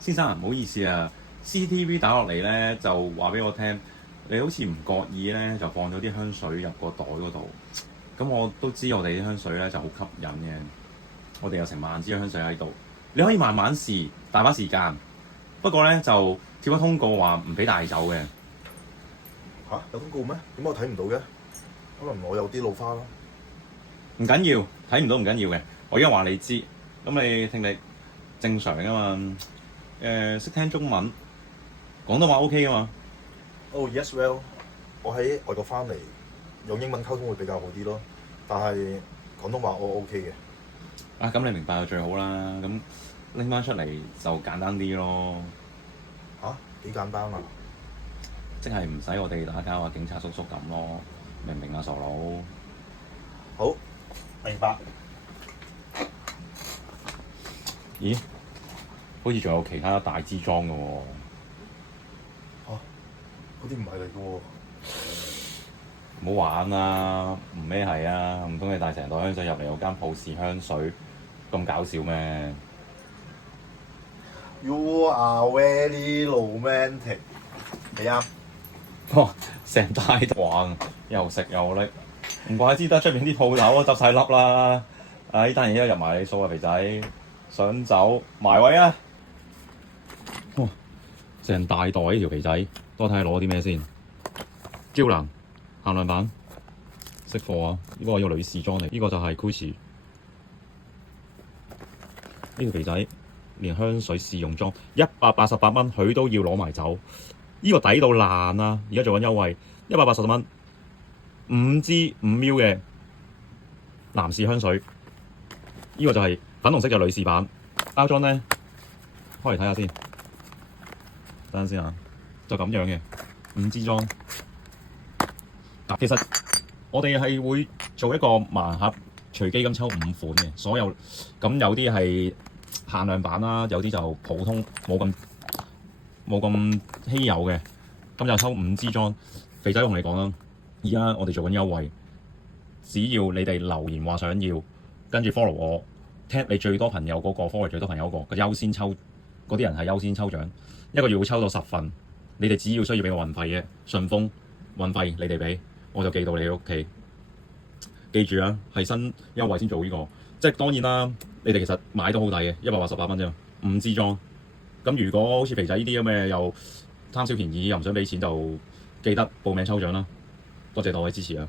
先生唔好意思啊，CCTV 打落嚟咧就話俾我聽，你好似唔覺意咧就放咗啲香水入個袋嗰度。咁我都知我哋啲香水咧就好吸引嘅，我哋有成萬支香水喺度，你可以慢慢試，大把時間。不過咧就貼咗通告話唔俾帶走嘅。嚇、有通告咩？點解我睇唔到嘅？可能我有啲老花啦。唔緊要，睇唔到唔緊要嘅。我而家話你知，咁你聽力正常噶嘛？識聽中文，廣東話 OK 噶嘛？Oh yes well，我喺外國翻嚟，用英文溝通會比較好啲咯。但係廣東話我 OK 嘅。啊，咁你明白就最好啦。咁拎翻出嚟就簡單啲咯。嚇、幾簡單啊！即係唔使我哋打交啊，警察叔叔咁咯，明唔明啊，傻佬？好，明白。咦？好似仲有其他大支裝嘅喎。嚇、嗰啲唔係嚟嘅喎。唔好玩啦，唔咩係啊？唔通你帶成袋香水入嚟有間鋪試香水，咁搞笑咩？ You are very romantic。你啱。哇！成大橫，又食又拎，唔怪之得出面啲鋪頭都執晒笠啦。啊！呢單嘢一入埋你數啊，肥仔，想走埋位啊！哇！成大袋呢條肥仔，多睇下攞啲咩先。嬌蘭限量版，識貨啊！呢個係個女士裝嚟，呢個就係 Gucci。呢條肥仔連香水試用裝188蚊，佢都要攞埋走。呢個抵到爛啊！而家做緊優惠，180蚊，5支5ml 嘅男士香水。呢個就係粉紅色嘅女士版，包裝咧開嚟睇下先，等陣先啊，就咁樣嘅5支裝。嗱，其實我哋係會做一個盲盒，隨機咁抽5款嘅，所有咁有啲係限量版啦，有啲就普通冇咁稀有嘅，咁就抽5支裝。肥仔同你講啦，而家我哋做緊優惠，只要你哋留言話想要，跟住 follow 我 tag 你最多朋友嗰個 follow 最多朋友嗰個優先抽，嗰啲人係優先抽獎，一個月會抽到10份，你哋只要需要俾我運費嘅，順豐運費你哋俾，我就寄到你屋企。記住啊，係新優惠先做呢個，即係當然啦，你哋其實買都好抵嘅，188蚊啫，5支裝。咁如果好似肥仔呢啲咁嘅又貪小便宜又唔想俾錢，就記得報名抽獎啦。多謝各位支持啊！